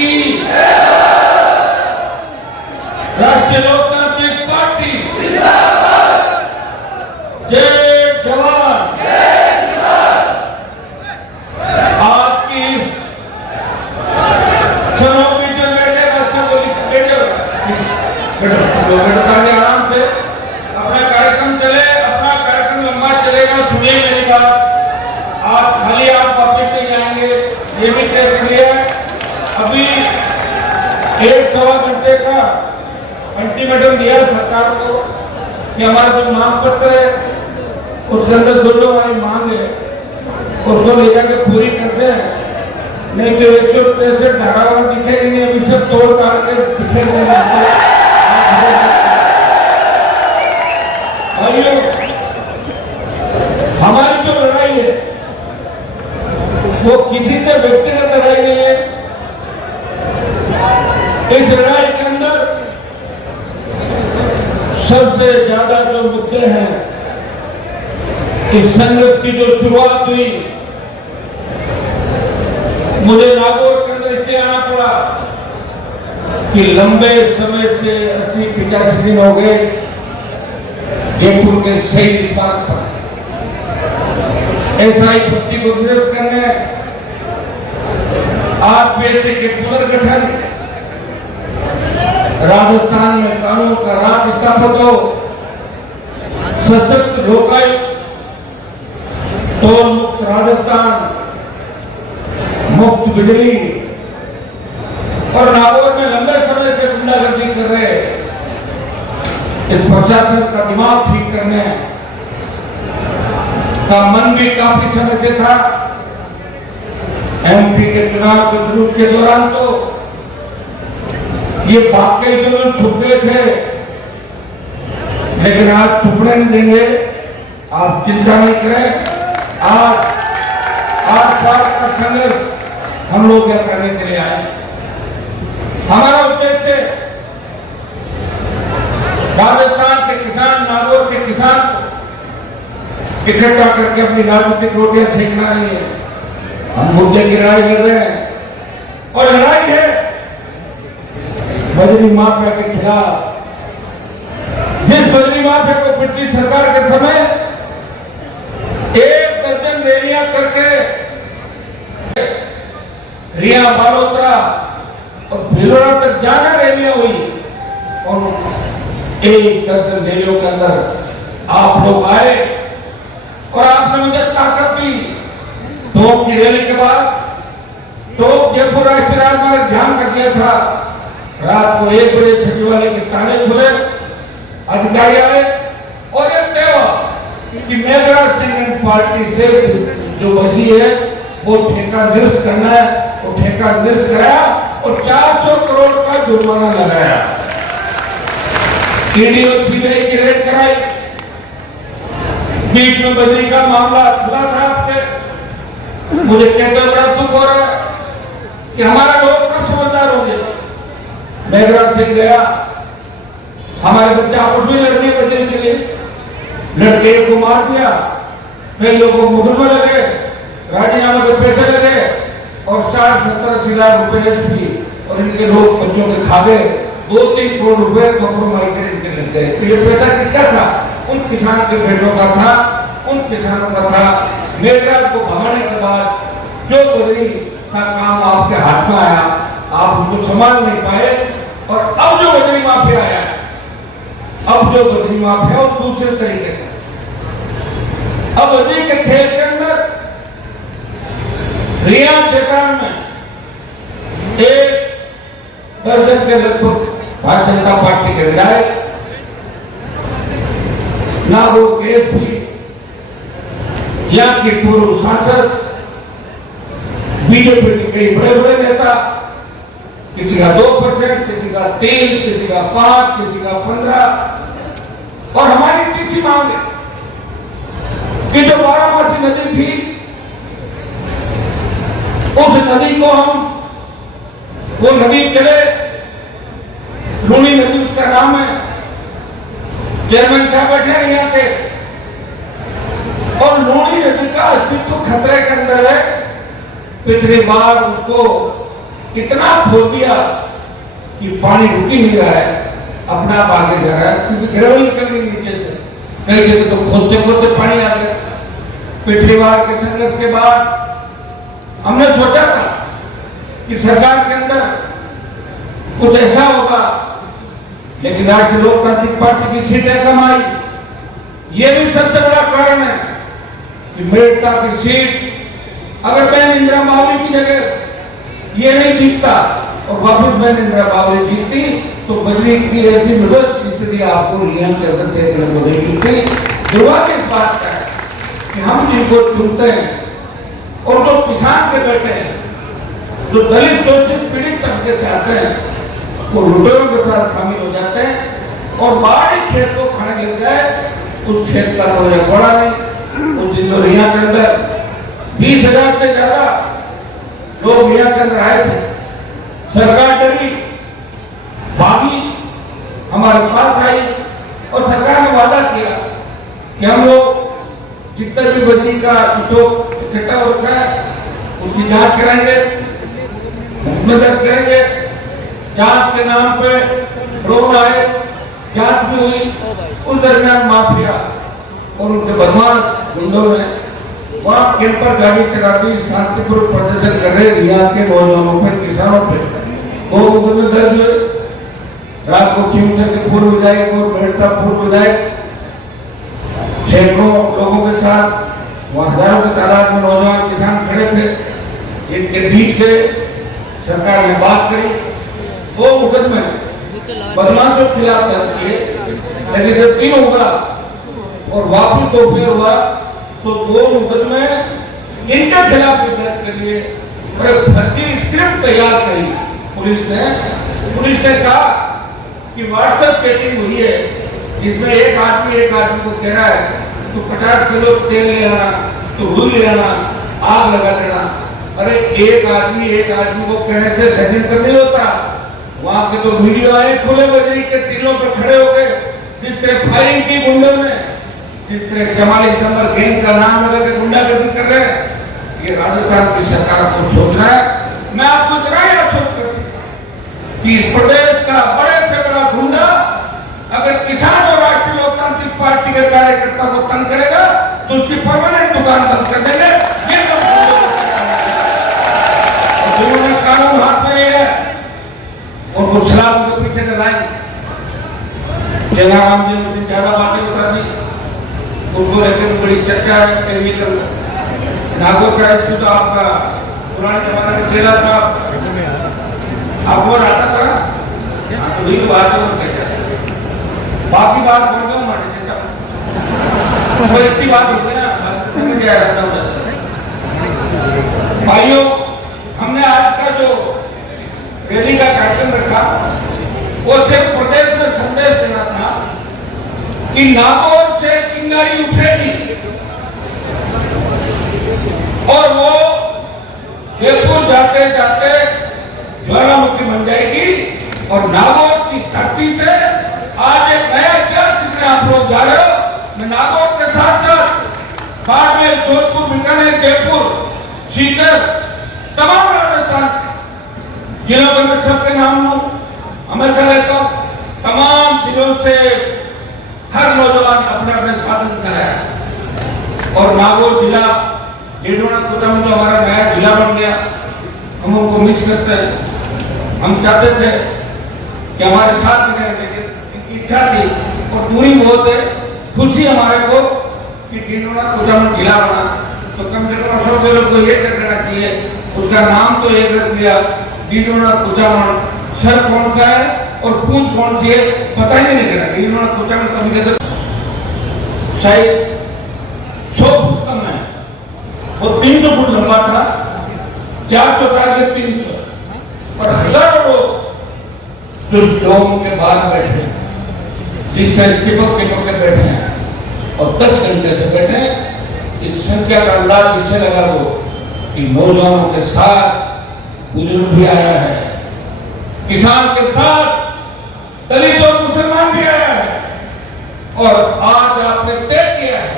की, राष्ट्रीय लोकतांत्रिक पार्टी, जय जवान। आज की इस चुनाव में जो बैठेगा सब आराम से अपना कार्यक्रम चले, अपना कार्यक्रम लंबा चलेगा। सुनिए मेरी बात, आप खाली आप वापस नहीं जाएंगे, ये भी तय कर लिया। अभी 1-1.25 घंटे का अल्टीमेटम दिया सरकार को कि हमारा जो मांग पत्र है उसके अंदर जो हमारी मांग है उसको ले जाकर पूरी करते हैं, नहीं तो 163 धारावां दिखेगी नहीं, अभी सब तोड़ ताड़ के दिखेंगे। भाइयों, हमारी जो लड़ाई है वो किसी से व्यक्तिगत लड़ाई नहीं है। इस लड़ाई के अंदर सबसे ज्यादा जो मुद्दे हैं, इस संघर्ष की जो शुरुआत हुई, मुझे नागौर के अंदर इसलिए आना पड़ा कि लंबे समय से 80-85 दिन हो गए जयपुर के शहीद स्मारक पर एसआई पट्टी को निरस्त करने, आरपीएससी के पुनर्गठन, राजस्थान में कानून का राज स्थापित हो, सशक्त लोकायुक्त, टोल मुक्त राजस्थान, मुक्त बिजली, और नागौर में लंबे समय से गुंडागर्दी कर रहे इस प्रशासन का दिमाग ठीक करने का मन भी काफी समय से था। एमपी के चुनाव के जुलूस के दौरान तो ये वाकई जुलूस छुप गए थे, लेकिन आज छुपने नहीं देंगे। आप चिंता नहीं करें, आज बात का संघर्ष हम लोग यह करने के लिए आए। हमारा उद्देश्य राजस्थान के किसान, नागौर के किसान को इकट्ठा करके अपनी राजनीतिक रोटियां सेकना नहीं है। हम मुद्दे की लड़ाई लड़ रहे हैं, और लड़ाई है बजरी माफिया के खिलाफ। जिस बजरी माफिया को ब्रिटिश सरकार के समय 1 दर्जन रैलियां करके रिया, बालोतरा और भिलोरा तक जाना रैलियां हुई, और 1 दर्जन रैलियों के अंदर आप लोग आए और आपने मुझे ताकत दी। टोक की रैली के बाद टोक जयपुर राष्ट्रीय राजमार्ग जाम कर दिया था। रात को 1 बजे सचिवालय के ताले खुले, अधिकारी आए और ये तय हुआ कि मेघराज सिंह पार्टी से जो बची है वो ठेका निरस्त करना है। वो ठेका निरस्त कराया और 400 करोड़ का जुर्माना लगाया। ईडी और सीबीआई की रेड कराई। बीच में बजरी का मामला खुला था आपके। मुझे कहते बड़ा दुख हो रहा है कि हमारा लोग कब समझदार होंगे। मेघराज सिंह गया, हमारे बच्चे आपस में लड़ने बजरी के लिए, लड़के को मार दिया, कई लोगों को मुकदमे लगे, राजीनामे के पैसे लगे, और 60-70 लाख रुपए एसपी और इनके लोग बच्चों के खा गए। 2-3 करोड़ रुपए कॉम्प्रोमाइज इनके लग गए। तो ये पैसा किसका था? उन किसान के बेटों का था, उन किसानों का था। मेघराज को भगाने के बाद जो बजरी का काम आपके हाथ में आया, आप उनको संभाल नहीं पाए, और अब जो बजरी माफिया आया, अब जो बजरी माफिया वो दूसरे तरीके का। अब बजरी के खेल के अंदर रिया जयपुर में 1 दर्जन के लगभग भारतीय जनता पार्टी के विधायक, नागौर के एसपी, यहाँ के पूर्व सांसद, बीजेपी के कई बड़े बड़े नेता, किसी का 2%, किसी का 3, किसी का 5, किसी का 15, और हमारी तीसरी मांग है कि जो बारामासी नदी थी उस नदी को हम, वो नदी चले, लूनी नदी उसका नाम है, चेयरमैन साहब बैठे हैं यहाँ के, और लूनी नदी का अस्तित्व खतरे के अंदर है। पिछली बार उसको इतना खोल दिया कि पानी रुक ही नहीं रहा है, अपना आप आगे जा रहा है, क्योंकि गिरवल निकल गई नीचे से। कई जगह तो खोदते खोदते पानी आ गया। पिछली बार के संघर्ष के बाद हमने सोचा था कि सरकार के अंदर कुछ ऐसा होगा, लेकिन राष्ट्रीय लोकतांत्रिक पार्टी की सीटें कम आई। ये भी सबसे बड़ा कारण है कि मेरठा की सीट अगर मैं इंदिरा बावली की जगह ये नहीं जीतता और वापस मैं इंदिरा बावली जीतती तो बजरी की ऐसी विरोध स्थिति आपको रियान के अंदर देखने को नहीं मिलती। दुर्भाग्य इस बात का है कि हम जिनको चुनते हैं और जो किसान के बेटे हैं, जो दलित शोषित पीड़ित तबके से आते हैं, वो लुटेरों के साथ शामिल हो जाते हैं और बाहरी खेत को खाने लग जाए, उस खेत का कोई रिकॉर्ड नहीं। उस दिन जो रिया के अंदर 20,000 से ज्यादा लोग रिया के अंदर आए थे, सरकार डरी, भागी, हमारे पास आई और सरकार ने वादा किया कि हम लोग जितना भी बजरी का जो इकट्ठा होता है उसकी जांच कराएंगे, मदद करेंगे। जांच के नाम पे ड्रोन आए, जांच भी हुई। उस दरमियान माफिया और उनके बदमाश गुंडों ने वहां कैंपर गाड़ी चला दी, शांतिपूर्वक प्रदर्शन कर रहे रिया के नौजवानों पे, किसानों पे। 2 मुकदमे दर्ज हुए। रात को खींवसर के पूर्व विधायक और मेरठा पूर्व विधायक सैकड़ों लोगों के साथ वहां हजारों की तादाद में नौजवान किसान खड़े थे। इनके बीच से सरकार ने बात करी, 2 मुकदमे बदमाशों के खिलाफ दर्ज किए, लेकिन जब 3 होगा और वापस 2 फेर हुआ तो 2 मुकदमे इनके खिलाफ भी दर्ज करिए और एक फर्जी स्क्रिप्ट तैयार करी पुलिस ने कहा कि व्हाट्सएप चैटिंग हुई है जिसमें एक आदमी को कह रहा है तो 50 किलो तेल ले आना, तो रुई ले आना, आग लगा देना। अरे एक आदमी को कहने से षड्यंत्र नहीं होता। वहां के तो वीडियो आए खुले बजरी के टीलों पर खड़े हो गए, जिस तरह फायरिंग की गुंडों ने, जिस तरह 44 नंबर गैंग का नाम लेकर के गुंडागर्दी कर रहे हैं। ये राजस्थान की सरकार को सोचना है। मैं आपको जरा आश्वस्त कर सकता हूं कि प्रदेश का बड़े से बड़ा गुंडा अगर किसान और राष्ट्रीय लोकतांत्रिक पार्टी के कार्यकर्ता को तंग करेगा तो उसकी परमानेंट दुकान बंद कर देंगे। ये जिन्होंने कानून हाथ में लिया है और वो सलाम के पीछे लगाएंगे। जयराम जी ने ज्यादा बातें बता दी, उनको लेकर बड़ी चर्चा है। नागौर का तो आपका पुराने जमाने में चेला था, आपको आता था तो वही बात कहता, बाकी बात बोल दो मारे इतनी बात हो गई ना। भाइयों, हमने आज का जो रैली का कार्यक्रम रखा वो सिर्फ प्रदेश में संदेश देना था कि नागौर से चिंगारी उठेगी और वो जयपुर जाते जाते ज्वालामुखी बन जाएगी और नागौर की धरती से आज एक नया इतिहास जिसमें आप लोग जा रहे हो। मैं नागौर के साथ साथ बाड़मेर, जोधपुर, बीकानेर, जयपुर, सीकर, तमाम राजस्थान जिलों में मैं सबके नाम लूं, हमेशा लेता हूं। तमाम जिलों से हर नौजवान अपने अपने साधन से आया और नागौर जिला डेढ़ोना कोटा में जो हमारा नया जिला बन गया, हम उनको मिस करते हैं। हम चाहते थे कि हमारे साथ में, लेकिन इच्छा थी और दूरी बहुत है। खुशी हमारे को कि डेढ़ोना कोटा में जिला बना, तो कम से कम अशोक गहलोत को ये कर देना चाहिए, उसका नाम तो एक रख दिया डेढ़ोना कुचामन। सर कौन सा है और पूंछ कौन सी है पता ही नहीं लगा। डेढ़ोना कुचामन कभी कहते शायद 100 फुट कम है, वो 300 फुट लंबा था, 4 चौथाई 300 और हजारों लोग जो डोम के बाहर बैठे, जिस तरह चिपक के बैठे हैं और 10 घंटे से बैठे, इस संख्या का अंदाज इससे लगा वो कि नौजवानों के साथ बुजुर्ग भी आया है, किसान के साथ दलित और मुसलमान भी आया है। और आज आपने तय किया है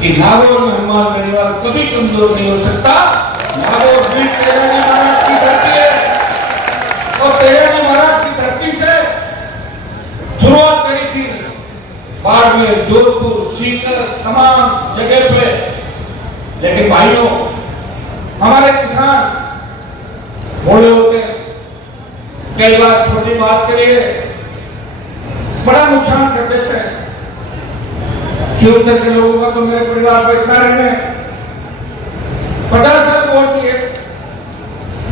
कि नागौर में हनुमान बेनीवाल कभी कमजोर नहीं हो सकता। नागौर वीर महाराज की धरती है। भाइयों, हमारे किसान भोले होते हैं, कई बार छोटी बात करिए बड़ा नुकसान कर देते हैं। के लोगों का तो मेरे परिवार पर इतना में 50 साल वोट दिए,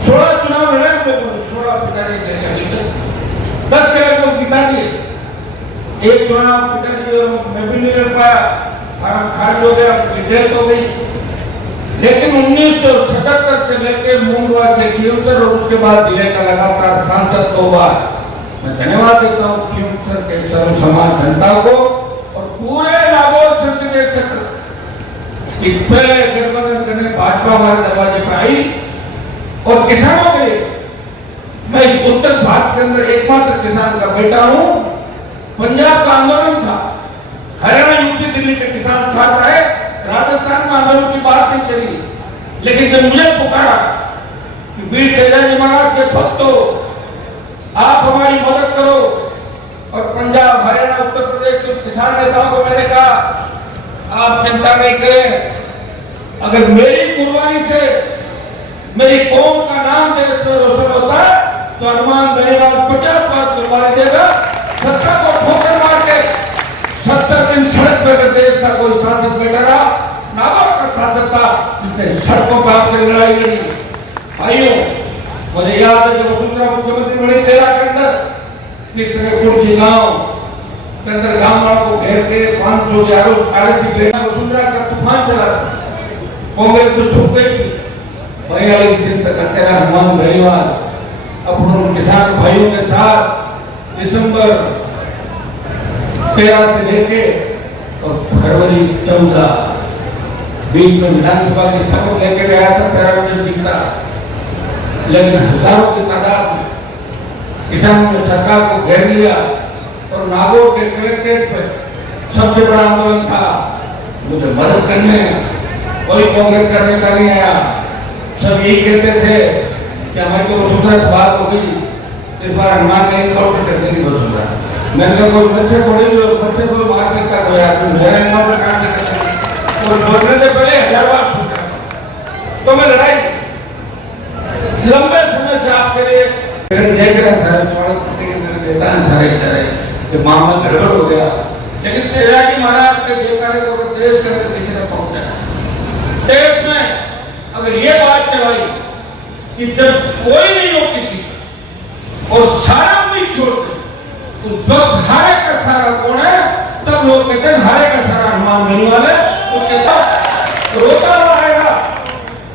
16 चुनाव लड़े हम लोगों ने, 16 पिताजी से 10 के लोग जिता दिए। एक चुनाव पिताजी मैं भी नहीं लड़ पाया, हमारा खारिज हो गया, डेथ हो गई। लेकिन 1977 से लेकर मूंगवा से खियोसर और उसके बाद जिले का लगातार सांसद 2 बार। मैं धन्यवाद देता हूँ खियोसर के सर्व समाज जनता को और पूरे नागौर संसदीय क्षेत्र की पहले गठबंधन करने भाजपा हमारे दरवाजे पर आई। और किसानों के लिए मैं उत्तर भारत के अंदर एकमात्र किसान का बेटा हूँ। पंजाब का आंदोलन था, हरियाणा यूपी दिल्ली के किसान साथ आए, राजस्थान में आंदोलन की बात नहीं चली। लेकिन जब मुझे पुकारा कि वीर तेजाजी महाराज के भक्तों आप हमारी मदद करो, और पंजाब हरियाणा उत्तर प्रदेश के किसान नेताओं को मैंने कहा आप चिंता नहीं करें, अगर मेरी कुर्बानी से मेरी कौम का नाम देश में रोशन होता है तो हनुमान बेनीवाल 50 बार कुर्बानी देगा। सत्ता को ठोकर मार के 70 दिन सड़क पर देश का कोई सांसद बैठा रहा, नागौर का सांसद था जिसने सड़कों पर आपसे लड़ाई लड़ी। भाइयों, मुझे याद है जब वसुंधरा मुख्यमंत्री बनी 13 के अंदर कितने कुर्सी गांव के अंदर गांव वालों को घेर के 500 RSC बेटा वसुंधरा का तूफान चला था, कांग्रेस तो छुप गई थी। 42 दिन तक अकेला हनुमान बेनीवाल अपने किसान भाइयों के साथ दिसंबर 13 से लेके और फरवरी 14 बीच में विधानसभा की शपथ लेके गया था, 13 मिनट दिखता। लेकिन हजारों की तादाद में किसानों ने सरकार को घेर लिया और नागौर के कलेक्ट्रेट पर सबसे बड़ा आंदोलन था। मुझे मदद करने कोई कांग्रेस का नेता नहीं आया, सब यही कहते थे कि हमारी तो वसुंधरा से बात हो गई, इस बार हनुमान ने इनकाउंटर कर देगी वसुंधरा। मैंने कहा कोई बच्चे थोड़ी जो बच्चे को मार सकता कोई आदमी मेरा इनकाउंटर कहाँ से कर सकता, और बोलने से पहले 1000 बार सोचा। तो मैं लड़ाई लंबे समय से आपके लिए देख रहे सारे कि मामला गड़बड़ हो गया। लेकिन तेजाजी महाराज के जयकारे को अगर देश के अंदर किसी ने पहुंचा, देश में अगर ये बात चलाई कि जब कोई नहीं हो किसी और सारा उम्मीद छोड़ दे तो वक्त हारे का सारा कौन है, तब लोग कहते हैं हारे का सारा हनुमान बेनीवाल है। तो कहता रोता हुआ आएगा,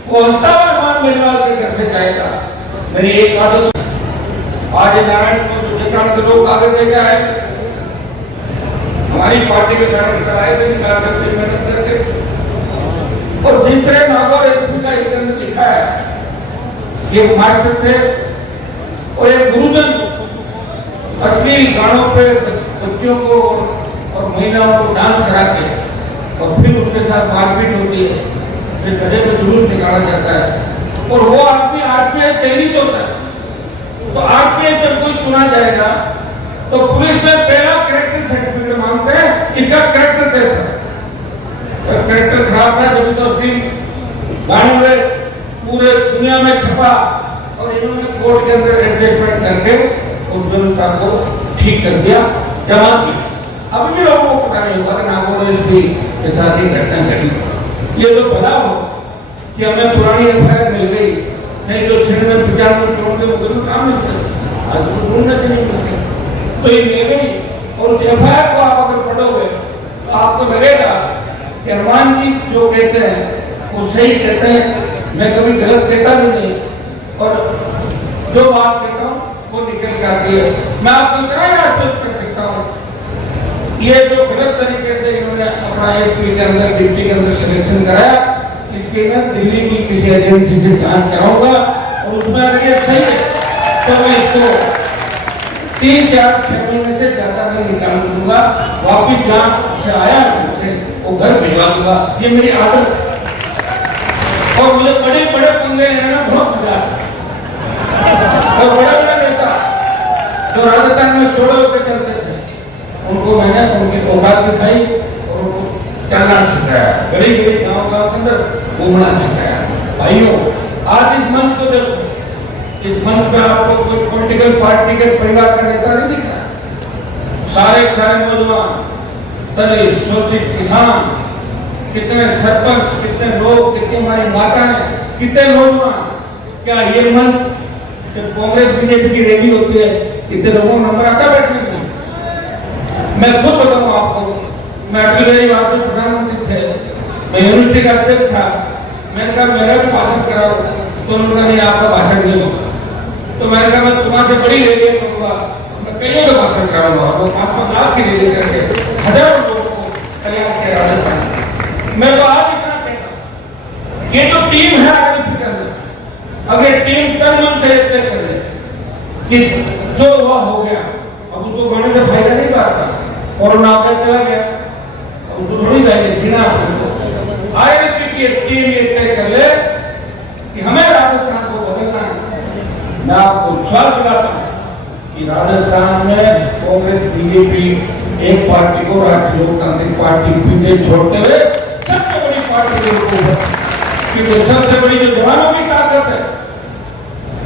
वो हंसता हुआ हनुमान बेनीवाल के घर से जाएगा। मेरी एक आदत आज नारायण को के लोग आगे लेके आए, हमारी पार्टी के कार्यकर्ता आए थे मेहनत करके, और जितने नागौर एसपी का इसके अंदर लिखा है ये मास्टर थे और एक गुरुजन अश्लील गानों पे बच्चों को और महिलाओं को डांस करा के और फिर उसके साथ मारपीट होती है, फिर गधे पे जुलूस निकाला जाता है। और वो आदमी आरपीआई चयनित होता है, तो आरपीआई जब कोई चुना जाएगा तो पुलिस में पहला कैरेक्टर सर्टिफिकेट मांगते हैं, इसका कैरेक्टर कैसा है। कैरेक्टर खराब था जब तो गानों में पूरे दुनिया में छपा और इन्होंने कोर्ट के अंदर एडजस्टमेंट करके उस व्यवस्था को ठीक कर दिया, जमा किया। अब भी लोगों को पता नहीं होगा नागौर एसपी के साथ ही घटना घटी। ये तो पता हो कि हमें पुरानी एफआईआर मिल गई, नहीं तो 95 करोड़ के मुकदमे काम नहीं करते, आज तो ढूंढने से नहीं मिलते, तो ये मिल गई। और उस एफआईआर को आप अगर पढ़ोगे तो आपको लगेगा कि हनुमान जी जो कहते हैं वो सही कहते हैं, मैं कभी गलत कहता भी नहीं, और जो बात कहता हूँ वो निकल जाती है। मैं आपको इतना ही आश्वस्त कर सकता हूँ, ये जो गलत तरीके से इन्होंने अपना एसपी के अंदर डिप्टी के अंदर सिलेक्शन कराया, इसके मैं दिल्ली की किसी एजेंसी से जांच कराऊंगा और उसमें अगर ये सही है तो मैं इसको 3-4-6 महीने से ज्यादा नहीं निकाल दूंगा, वापिस जांच से आया से वो घर भिजवा दूंगा। ये मेरी आदत है और मुझे बड़े बड़े पंगे लेने में बहुत मजा आता है। और बड़े बड़े नेता जो राजस्थान में छोड़े होकर चलते थे उनको मैंने उनकी औकात दिखाई और उनको चलना सिखाया। बड़ी बड़ी गाँव के अंदर घूमना सिखाया। भाइयों, आज इस मंच को देखो, इस मंच पे आपको कोई पॉलिटिकल पार्टी के परिवार का नेता नहीं दिख रहा। सारे नौजवान, दलित, शोषित किसान, कितने सरपंच, कितने लोग, कितनी हमारी माताएं, कितने नौजवान। क्या ये मंच जब कांग्रेस बीजेपी की रैली होती है कितने लोगों को नंबर आता बैठने को? मैं खुद बताऊं आपको, मैं अटल बिहारी वाजपेयी प्रधानमंत्री थे, मैं यूनिवर्सिटी का अध्यक्ष था। मैंने कहा मेरा भी भाषण कराओ, तो उन्होंने नहीं आपका भाषण दे दो। तो मैंने कहा मैं तुम्हारे बड़ी रैली करूंगा, मैं कईयों का भाषण कराऊंगा। वो 5-5 लाख की रैली करके हजारों लोगों को कल्याण के राजस्थान। मैं तो आज इतना कहता हूं, ये तो टीम है आगे फिक्र में। अगर टीम तन मन से तय कर ले कि जो हुआ हो गया, अब उसको बढ़ने से फायदा नहीं पाता। कोरोना आकर चला गया, अब उसको थोड़ी जाएंगे जीना। आईएलपी की टीम ये तय कर ले कि हमें राजस्थान को बदलना है। मैं आपको विश्वास दिलाता हूं कि राजस्थान में कांग्रेस बीजेपी एक पार्टी को राष्ट्रीय लोकतांत्रिक पार्टी पीछे छोड़ते हुए सबसे बड़ी पार्टी के रूप में, क्योंकि सबसे बड़ी जो जवानों की ताकत है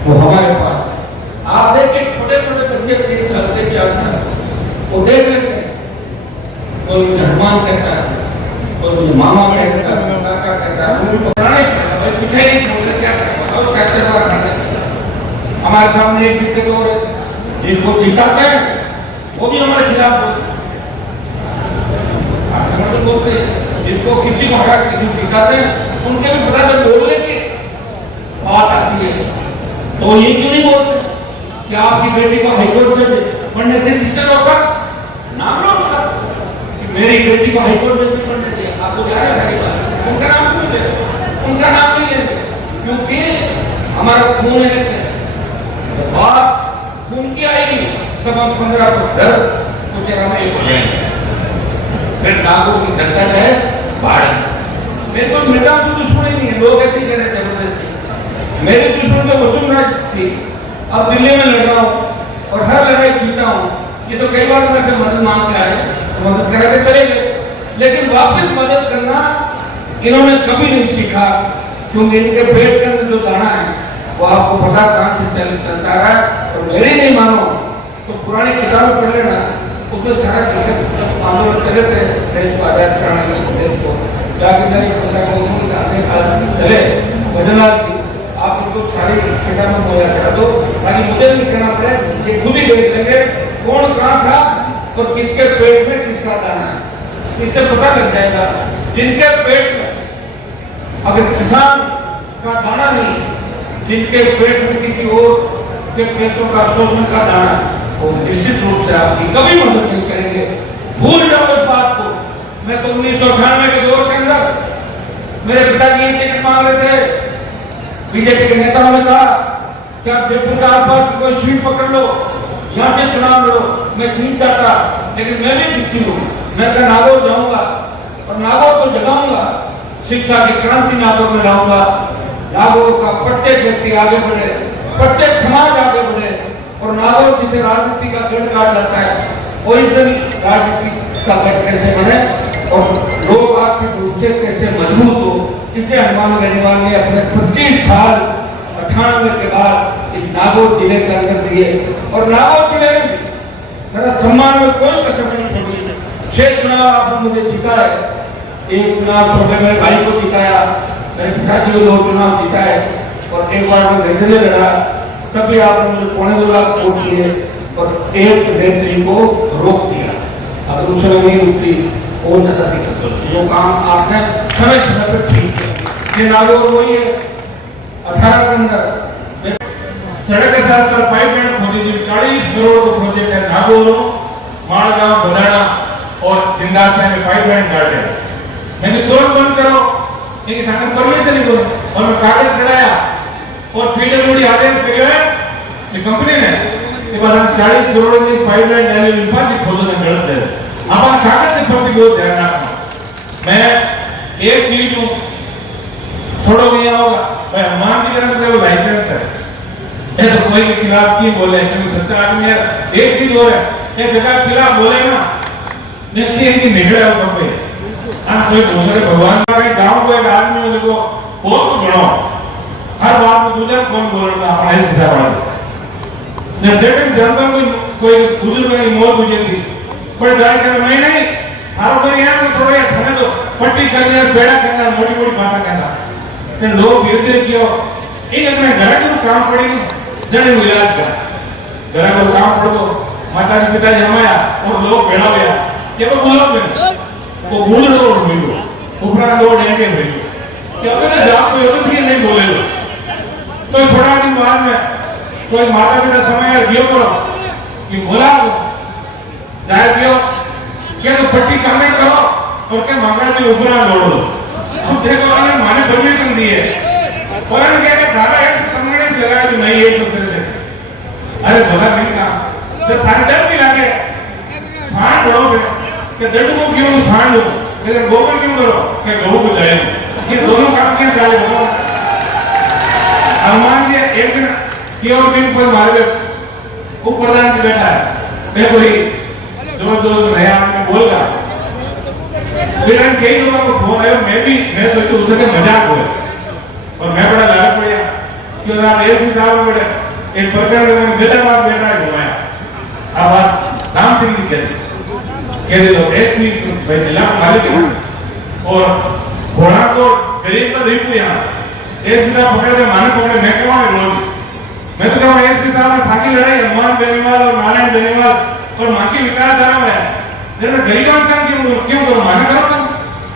वो हमारे पास। आप देखिए छोटे छोटे बच्चे 3 साल के 4 साल वो देख लेते हैं, कोई मुझे हनुमान कहता है, कोई मुझे मामा कहता है, काका कहता है, हमारे सामने एक दिक्कत और है, जिनको जिताते हैं वो भी हमारे खिलाफ बोलते हैं। जिसको किसी को हटा किसी को जिताते हैं उनके भी पता जब बोलने की बात आती है तो ये क्यों नहीं बोलते कि आपकी बेटी को हाईकोर्ट जज बनने से किससे रोका? नाम लो उसका कि मेरी बेटी को हाईकोर्ट जज बनने से। आपको क्या है उनका नाम क्यों ले? उनका नाम नहीं लेंगे क्योंकि हमारा खून है। बात खून की आएगी तब हम 15 को डर कुछ हो जाएंगे। फिर नागों की जनता है बाढ़। मेरे को नेता से दुश्मनी नहीं है, लोग ऐसे कह रहे जबरदस्ती। मेरी दुश्मन तो वसुंधरा थी, अब दिल्ली में लड़ रहा हूँ और हर लड़ाई जीता हूँ। ये तो कई बार मैं मदद मांग के आए, मदद करा के चले गए, लेकिन वापस मदद करना इन्होंने कभी नहीं सीखा। क्योंकि इनके पेट के अंदर जो दाना है वो आपको पता कहां से चलता है। और मेरे नहीं मानो तो पुरानी किताबें पढ़ लेना, उसमें सारा आंदोलन चले थे देश को आजाद कराने के लिए। देश को जाके चले बदला आप उनको सारी किताबें मुहैया करा दो ताकि मुझे भी कहना पड़े। ये खुद ही देख लेंगे कौन कहाँ था और किसके पेट में किसका दाना है, इससे पता लग जाएगा। जिनके पेट में अगर किसान का दाना नहीं, जिनके पेट में किसी और के पैसों का शोषण का दाना, वो निश्चित रूप से आपकी कभी मदद नहीं करेंगे। भूल जाओ इस बात को। मैं तो 1998 के दौर के अंदर मेरे पिताजी टिकट मांग रहे थे, बीजेपी के नेताओं ने कहा क्या जयपुर का आसपास कोई सीट पकड़ लो, यहाँ से चुनाव लड़ो। मैं जीत जाता, लेकिन मैं भी जीती हूँ। मैं क्या नागौर जाऊंगा और नागौर को जगाऊंगा, शिक्षा की क्रांति नागौर में लाऊंगा। नागौर का प्रत्येक व्यक्ति आगे बढ़े, प्रत्येक समाज आगे बढ़े और नागौर जिसे राजनीति का गढ़ कहा जाता है और इस दिन राजनीति का गढ़ कैसे बने और लोग आर्थिक रूप से कैसे मजबूत हो, इसे हनुमान बेनीवाल ने अपने 25 साल 98 के बाद इस नागौर जिले के अंदर दिए। और नागौर जिले में मेरा सम्मान में कोई कसर नहीं छोड़ी। 6 चुनाव आपने मुझे जीता है, एक चुनाव छोटे मेरे भाई को जिताया, मेरे पिताजी को 2 चुनाव जिताए और एक बार मैं निर्दलीय लड़ा, तभी आपने मुझे 2.25 लाख वोट दिए और एक नेत्री को रोक दिया। अगर उसने नहीं रुकती और ज्यादा दिक्कत होती। जो काम आपने समय समय पर ठीक है। ये नागौर वही है 18 के अंदर सड़क के साथ साथ पाइपलाइन खोदी थी। 40 करोड़ का प्रोजेक्ट है। नागौर, माड़गांव, बदाना और जिंदासना में पाइपलाइन डाल दिया। मैंने तुरंत बंद करो, लेकिन परमिशन नहीं दो और मैं कागज कराया और पीडब्ल्यूडी आदेश કર્યો એ કંપનીને કે બસ 40 કરોડની પાઇપલાइन डाली विभाजित खोदो ने गलत है। अपन कागज के प्रति बहुत ध्यान रखना। मैं एक चीज हूं, थोड़ा भी होगा भाई हनुमान जी का मतलब लाइसेंस है, ये तो कोई के खिलाफ नहीं बोले क्योंकि सच्चा आदमी है। एक चीज हो रहा है ये जगह खिलाफ बोले ना देखिए कि निकले हो कब पे कोई दूसरे भगवान का गांव को एक आदमी को પોત ગણો હર વાત દૂજા કોણ બોલતા આપણે એ દિશા વાળો ને જેટલી જનતા કોઈ બુजुर्गની મોત પૂછી थी પણ જાય કે मैं नहीं थारो तो यहाँ में थोड़ा या थने तो पट्टी करने और बेड़ा करने और मोटी मोटी बातें करना कि लोग धीरे क्यों एक अपने घर के काम पड़ी जने इलाज कर घर का काम पड़ तो माताजी पिताजी हमाया और लोग बेड़ा गया ये वो बोलो भी वो भूल लो और मिलो ऊपरा लोग डेंगे मिलो क्या अगर जाप को ये भी नहीं बोले लो तो थोड़ा दिन बाद में कोई माता पिता समय गियो करो कि बोला जाए गियो क्या तो पट्टी करने करो और क्या मांगड़ में ऊपरा दौड़ लो अब देखो वाले माने परमिशन दी है और अन क्या दादा एक समझने से लगा कि नहीं ये सब से अरे बोला नहीं कहा जब थाने डर भी लगे सांड पड़ो कि डर को क्यों सांड हो कि गोबर क्यों करो कि गौ को जाए ये दोनों काम क्या चाले बताओ हनुमान जी एक दिन क्यों दिन पर मारे वो प्रधान जी बैठा है मैं कोई जो नया आदमी बोल रहा फिर कई लोगों को फोन आया मैं सोचू उसे के मजाक हो और मैं बड़ा लालच पड़ गया कि ना एक ही साहब बड़े एक प्रकरण में गदाबाद बैठा है घुमाया अब बात राम सिंह जी कहते लोग एसपी भाई जिला मालिक और घोड़ा को गरीब का दीपू यहाँ एसपी साहब पकड़े माने पकड़े मैं कहूँ रोज मैं तो कहूँ एसपी साहब ने थाकी लड़ाई हनुमान बेनीवाल और नारायण बेनीवाल और मां की विचारधारा में जैसे गरीबां काम क्यों करो माने करो तुम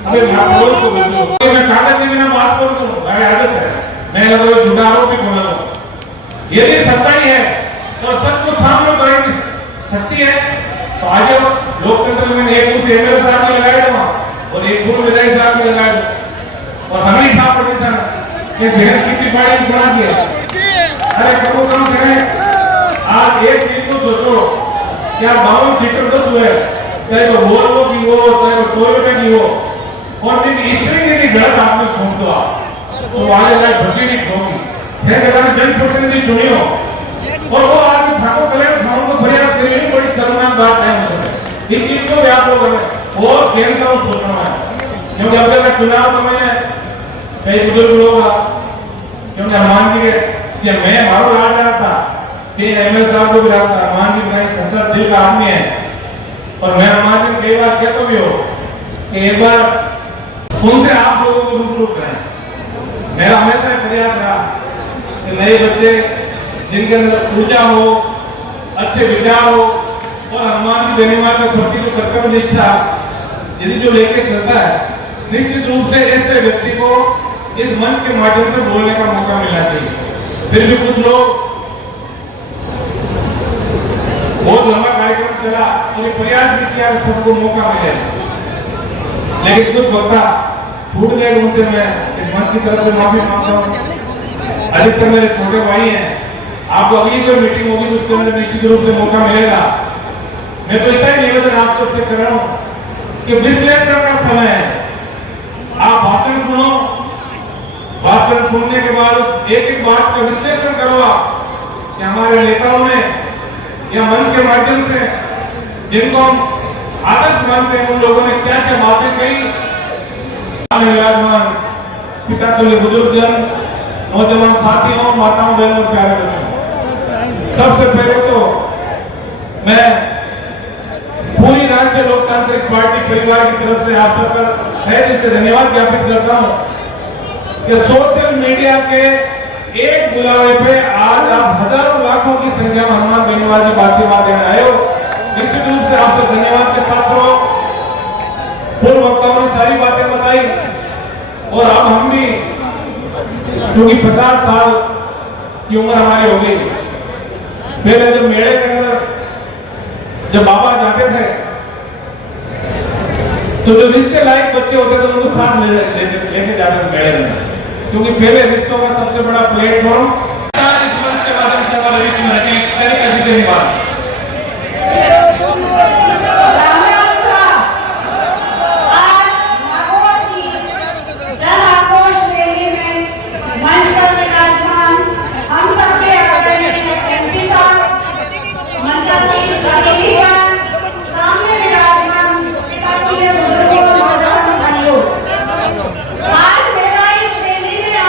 अबे मां बोल तो बोलो मैं कागज से बिना बात करूं तो मेरी आदत है मैं लगो झूठा आरोप भी बोला तो यदि सच्चाई है तो सच को सामने करने की शक्ति है तो आज लोकतंत्र में एक उस एमएलए साहब ने लगाया था और एक पूर्व विधायक साहब ने लगाया और हमें ही था पड़ी था कि भैंस की टिप्पणी बना दिया अरे करो कम करें आज एक चीज को सोचो क्या 52 सीटर बस हुए चाहे वो वोल्वो की हो चाहे वो टोयोटा की हो और दिन स्ट्रिंग यदि गलत आपने सुन दो तो आगे जाए भर्ती नहीं होगी है जगह जन प्रतिनिधि चुनी हो और वो आदमी ठाको कले ठाकों को प्रयास करेंगे बड़ी शर्मनाक बात नहीं हो सकती इस चीज को भी आप लोग और केंद्र को सोचना है क्योंकि अब तक चुनाव समय में कई बुजुर्ग लोग क्योंकि हनुमान जी के मैं मारो लाड रहा था कि एमएल साहब को भी रहा था हनुमान जी का सच्चा दिल का आदमी है और मैं हनुमान जी कई बार कहता भी हो कि एक बार उनसे आप लोगों को रूबरू करें मेरा हमेशा प्रयास रहा कि नए बच्चे जिनके अंदर ऊर्जा हो अच्छे विचार हो और हनुमान जी बेनीवाल के प्रति जो कर्तव्य निष्ठा यदि जो लेके चलता है निश्चित रूप से ऐसे व्यक्ति को इस मंच के माध्यम से बोलने का मौका मिलना चाहिए फिर भी कुछ लोग बहुत लंबा कार्यक्रम चला और प्रयास भी किया सबको मौका मिले लेकिन कुछ वक्ता छूट गए उनसे मैं इस मंच की तरफ से माफी मांगता हूँ अधिकतर मेरे छोटे भाई हैं आपको अगली कोई मीटिंग होगी तो उसके अंदर निश्चित रूप से मौका मिलेगा मैं तो इतना ही निवेदन आप सबसे कर रहा हूँ कि विश्लेषण का समय है आप भाषण सुनो भाषण सुनने के बाद एक एक बात का विश्लेषण करो आप कि हमारे नेताओं ने या मंच के माध्यम से जिनको हम आदर्श मानते हैं उन लोगों ने क्या क्या बातें कही विराजमान पिता तुल्य बुजुर्ग जन नौजवान साथियों माताओं बहनों और प्यारे बच्चों सबसे पहले तो मैं पूरी राज्य लोकतांत्रिक पार्टी परिवार की तरफ से आप सबका तहे दिल से धन्यवाद ज्ञापित करता हूं कि सोशल मीडिया के एक बुलावे पे आज आप हजारों लाखों की संख्या में हनुमान बेनीवाल जी आशीर्वाद देने आए हो निश्चित रूप से आपसे धन्यवाद के पात्र हो पूर्व वक्ताओं ने सारी बातें बताई और अब हम भी क्योंकि 50 साल की उम्र हमारी हो गई पहले जब मेले के अंदर जब बाबा जाते थे तो जो रिश्ते लायक बच्चे होते थे उनको साथ लेके जाते थे मेले में क्योंकि पहले रिश्तों का सबसे बड़ा प्लेटफॉर्म इस मंच के माध्यम से हमारा रिश्ते धन्यवाद आज मेरा इस रैली में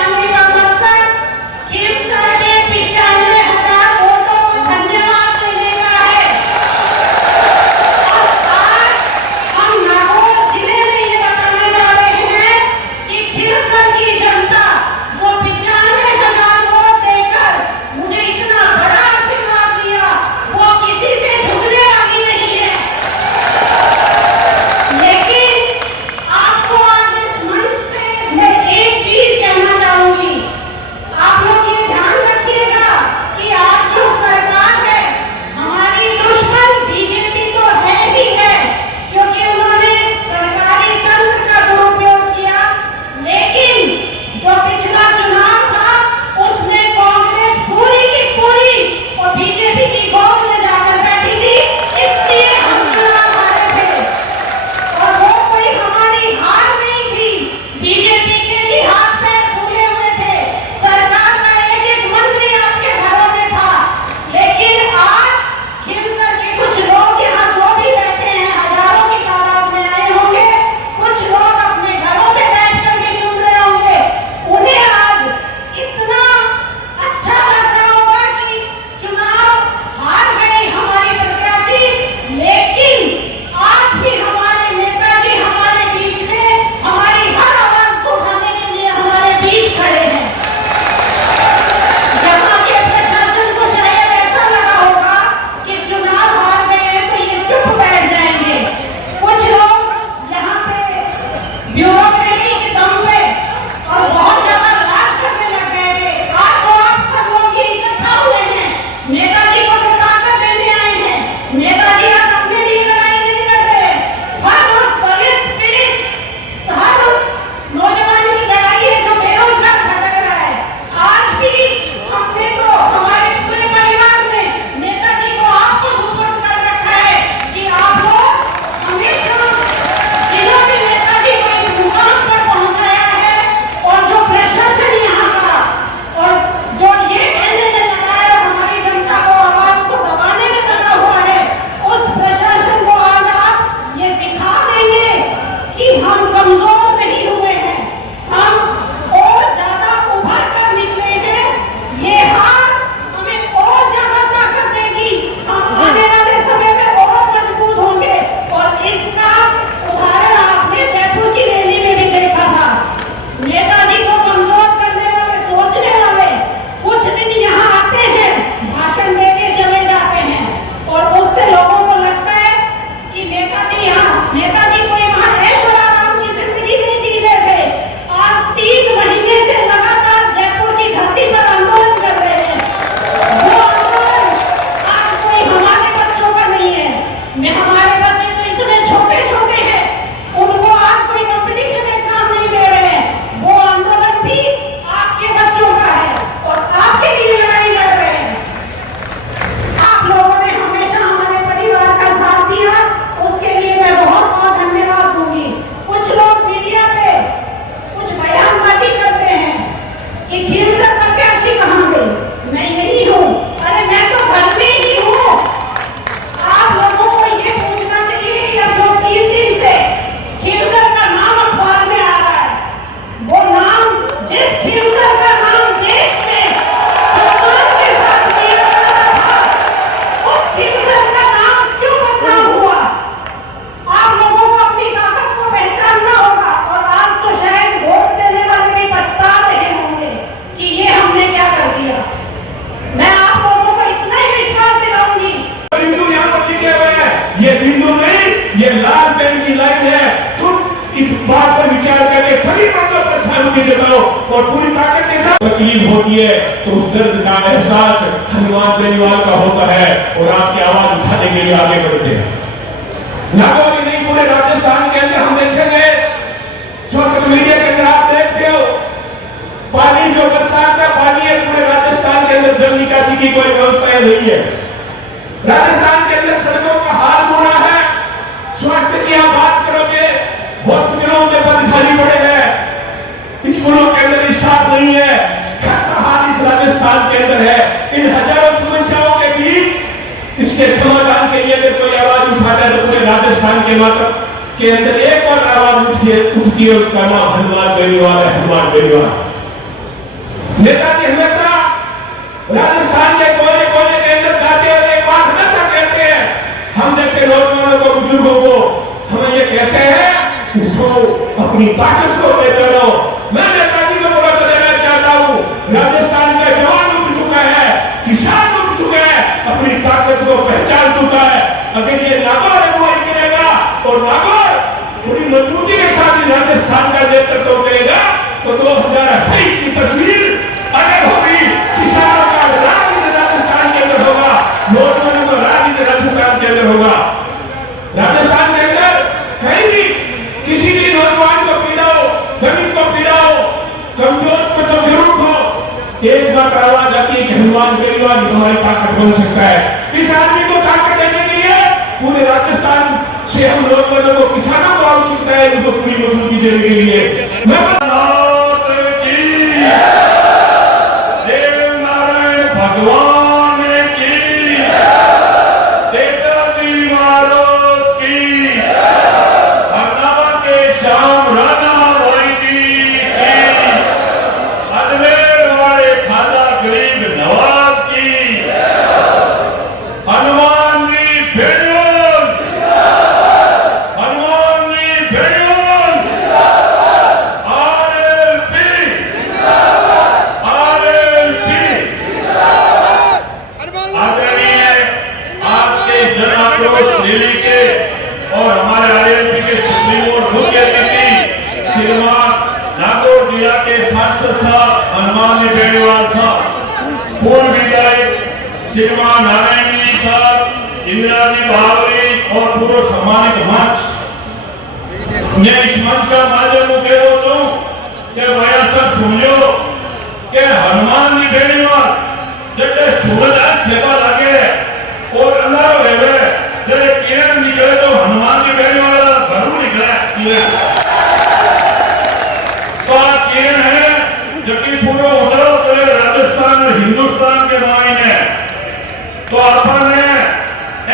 के जताओ और पूरी ताकत के साथ तकलीफ होती है तो उस दर्द का एहसास हनुमान बेनीवाल का होता है और आपकी आवाज उठाने के लिए आगे बढ़ते हैं। नागौर नहीं, पूरे राजस्थान के अंदर हम देखेंगे, सोशल मीडिया के अंदर आप देखते हो, पानी जो बरसात का पानी है, पूरे राजस्थान के अंदर जल निकासी की कोई व्यवस्था नहीं है। राजस्थान के अंदर सड़कों का हाल बुरा है। स्वास्थ्य की आप बात करोगे, हॉस्पिटलों में बंद खाली पड़े हैं, स्कूलों के अंदर स्टाफ नहीं है, खस्ता हाल इस राजस्थान के अंदर है। इन हजारों समस्याओं के बीच इसके समाधान के लिए अगर कोई आवाज उठाता है तो पूरे राजस्थान के मात्र के अंदर एक और आवाज उठती है, उसका नाम हनुमान बेनीवाल है। हनुमान बेनीवाल नेताजी हमेशा राजस्थान के कोने कोने के अंदर जाते और एक बात हमेशा कहते हैं, हम जैसे नौजवानों को, बुजुर्गों को हमें ये कहते हैं, उठो, अपनी ताकत को पहचानो। मैं नेताजी को भरोसा देना चाहता हूँ, राजस्थान का जवान उठ चुका है, किसान उठ चुका है, अपनी ताकत को पहचान चुका है। अगर ये नागौर अगुवाई करेगा और नागौर पूरी मजबूती के साथ ही राजस्थान का नेतृत्व करेगा तो 2028 की तस्वीर अगर होगी, किसानों का राज राजस्थान के अंदर होगा, नौजवानों का राज राजस्थान के अंदर होगा। राजस्थान के अंदर कहीं भी किसी भी नौजवान को पीड़ा हो, गरीब को पीड़ा हो, कमजोर को जो जरूरत हो, एक बार आवाज आती है कि हनुमान बेनीवाल हमारी ताकत बन सकता है। इस आदमी को ताकत देने के लिए पूरे राजस्थान से हम नौजवानों को, किसानों को आवश्यकता है, उनको पूरी मजबूती देने के लिए मैं भगवान की, नेताजी महाराज की, हरनावा के श्याम राणा भाई की, अजमेर वाले खाजा गरीब नवाज की, हनुमान जी बेनीवाल, हनुमान जी बेनीवाल, आरएलपी, आरएलपी। आदरणीय आपके जन आक्रोश रैली के और हमारे आरएलपी के सुप्रीमो और मुख्य अतिथि श्रीमान नागौर जिला के सांसद साहब हनुमान बेनीवाल साहब, पूर्व विधायक श्रीमान नारायण जी साहब, इंदिरा जी बावरी और पूर्व सम्मानित मंच, मैं इस मंच का माध्यम कह रहा हूं कि भैया सब सुन लो कि हनुमान जी बेनीवाल जब सूरज आज सेवा लगे और अंधारो रहे, जब किरण निकले तो हनुमान जी बेनीवाल घरों निकला किरण, तो आप किरण है जबकि पूरा उतरो तो राजस्थान और हिंदुस्तान के मायने, तो अपन ने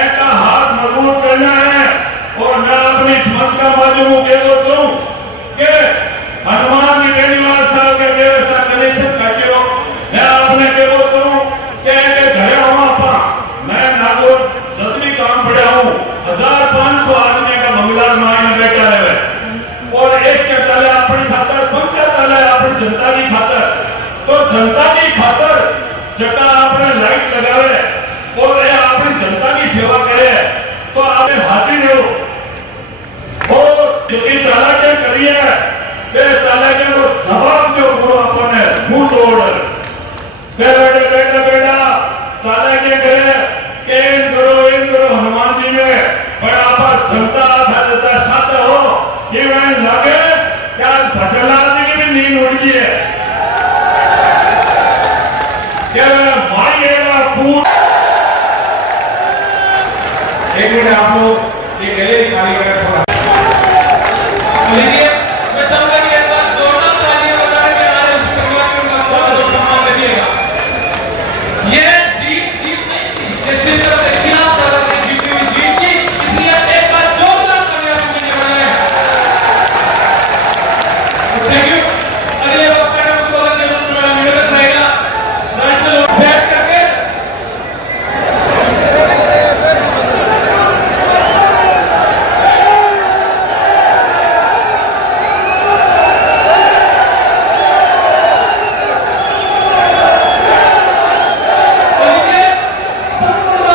एक हाथ मजबूत करना है। और मैं अपनी इस मंच का माध्यम कह देता हूं कि हनुमान जी बेनीवाल साहब के जैसा कनेक्शन करके हो, मैं आपने कह देता हूं कि घरे हूं आपा, मैं नागौर जब भी काम पड़ा हूं 1500 आदमी का मंगलार मायने बैठा रहे और एक के चले अपनी खातर, पंखा चले अपनी जनता की खातर, तो जनता की खातर जगह आपने लाइट लगावे और ये अपनी जनता की सेवा करे तो आप हाजिर हो और जो कि चालाके करिए ते चालाके को जवाब जो गुरु अपने मुंह तोड़ बेटा बेटा बेटा चालाके करे के इन करो हनुमान जी में बड़ा आप जनता था जनता साथ हो ये मैं लगे क्या भजनलाल जी की भी नींद उड़ गई है क्या मारिएगा पूछ। एक मिनट आप लोग ये गैलरी खाली करें थोड़ा लीजिए, मैं चाहूंगा कि एक बार जोरदार तालियां बजाने के नारे उस परिवार के स्वागत और सम्मान करिएगा। ये जीत नहीं थी, ये सिस्टम के खिलाफ लड़ा के जीती हुई जीत थी, इसलिए एक बार जोरदार तालियां बजाने वाले हैं। Thank you. अगले वक्त में उनको बोलने जरूर मेरा निवेदन रहेगा, राष्ट्र लोग बैठ करके संपूर्ण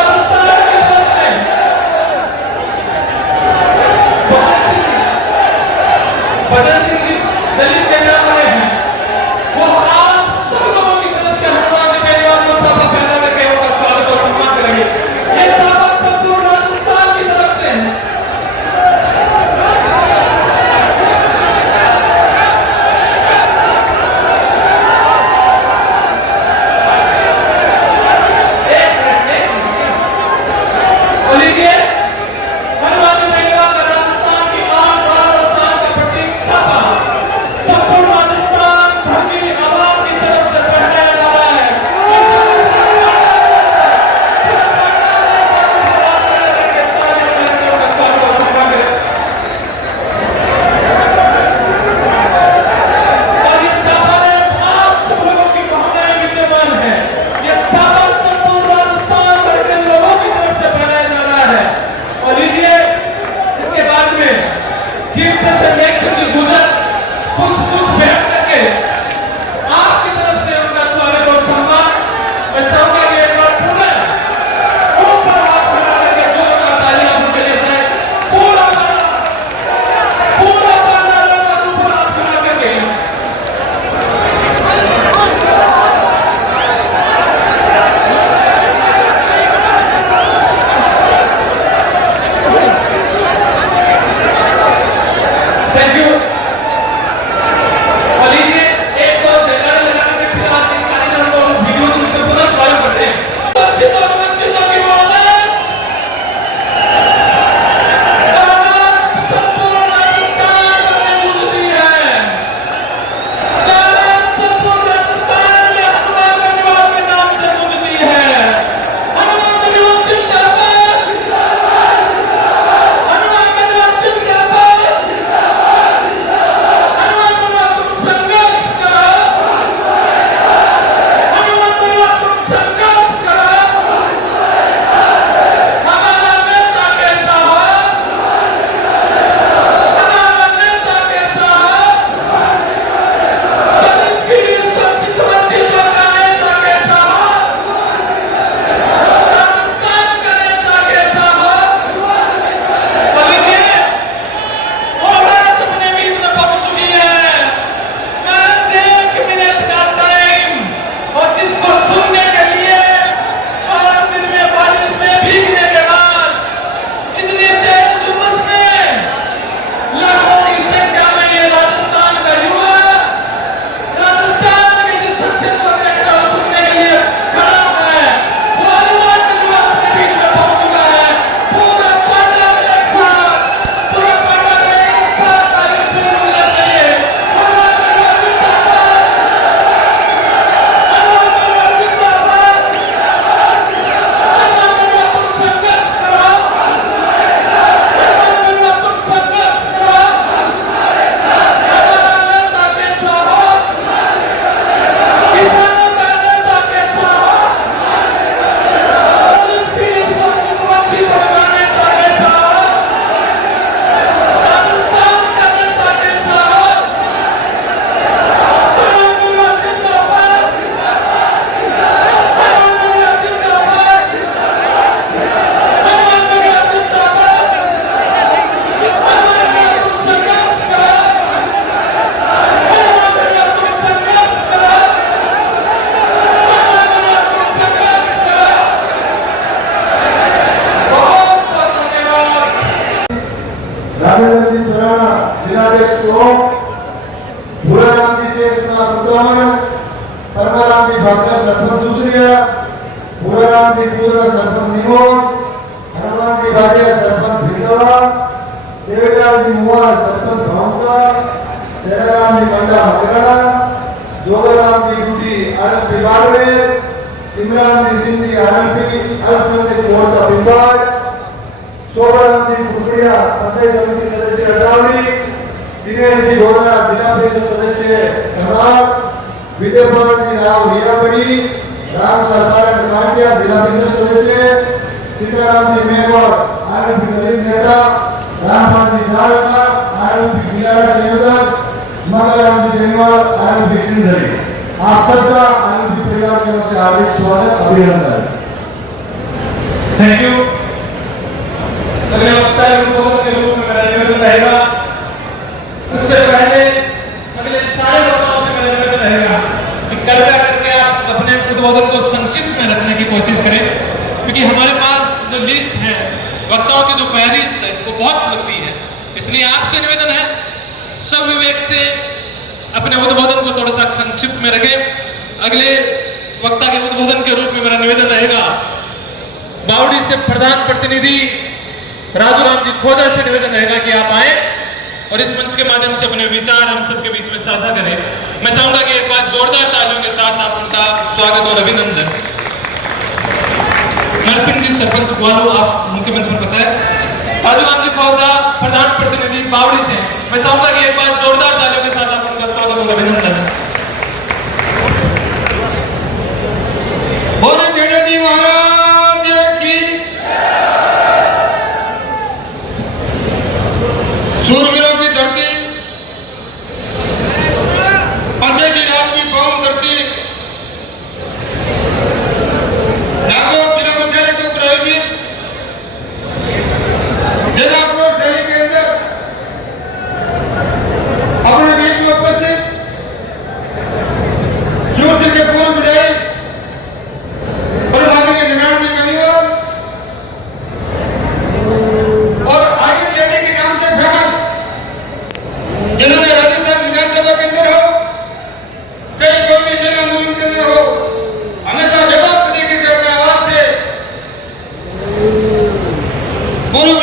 पिंगाड़, शोभाराम जी कुकड़िया पंचायत समिति सदस्य असावरी, दिनेश जी गोरा जिला परिषद सदस्य करनाल, विजयपाल जी राव रियापड़ी, राम सासाराम कांटिया जिला परिषद सदस्य, सीताराम जी मेघवाल आरएमपी गरीब नेता, रामपाल जी झारका आरएमपी बिलाड़ा संयोजक, मंगलराम जी बेनीवाल आरएमपी सिंधरी। आप सबका आरएमपी परिवार की ओर से हार्दिक स्वागत अभिनंदन। Thank you. अगले वक्ता के रूप में मेरा निवेदन रहेगा, उससे पहले अगले सारे वक्ताओं से मेरा निवेदन रहेगा कि कृपया करके आप अपने उद्बोधन को संक्षिप्त में रखने की कोशिश करें, क्योंकि हमारे पास जो लिस्ट है वक्ताओं की जो फहरिस्त है वो बहुत लंबी है। इसलिए आपसे निवेदन है सब विवेक से अपने उद्बोधन को थोड़ा सा संक्षिप्त में रखें। अगले वक्ता के उद्बोधन के रूप में मेरा निवेदन रहेगा, बावड़ी से प्रधान प्रतिनिधि राजूराम जी खोजा से निवेदन रहेगा कि आप आए और इस मंच के माध्यम से अपने विचार हम सबके बीच में साझा करें। मैं चाहूंगा कि एक बार जोरदार तालियों के साथ आप उनका स्वागत और अभिनंदन। नरसिंह जी सरपंच ग्वालो आप मुख्य मंच पर पहुंचाए। राजूराम जी खोजा प्रधान प्रतिनिधि बावड़ी से, मैं चाहूंगा कि एक बार जोरदार तालियों के साथ आप उनका स्वागत और अभिनंदन। बोले तेजा जी महाराज की, सूरवीरों की धरती, पंचायती राज की कौम धरती, नागौर जिला मुख्यालय को प्रायोजित जनापुर रैली के अंदर अपने बीच में उपस्थित शिवसेना के पूर्व विधायक और आगे लेने के नाम से फेमस, जिन्होंने राजस्थान विधानसभा के अंदर हो चाहे कोई भी जन आंदोलन के अंदर हो, हमेशा जवाब तरीके से अपने आवाज से पूर्व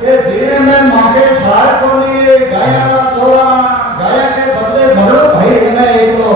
जिले में मांगे सार को नहीं गाया चोरा गाया के बदले भरो भाई है एक तो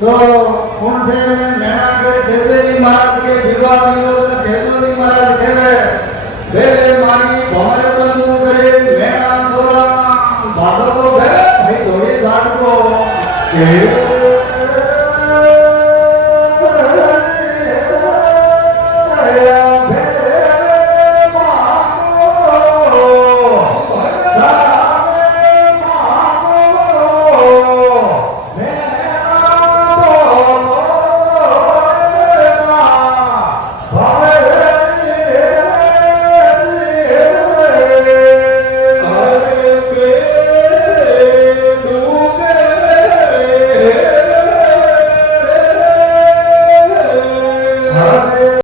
तो उन फिर में नैना के देवदेवी महाराज के विवाह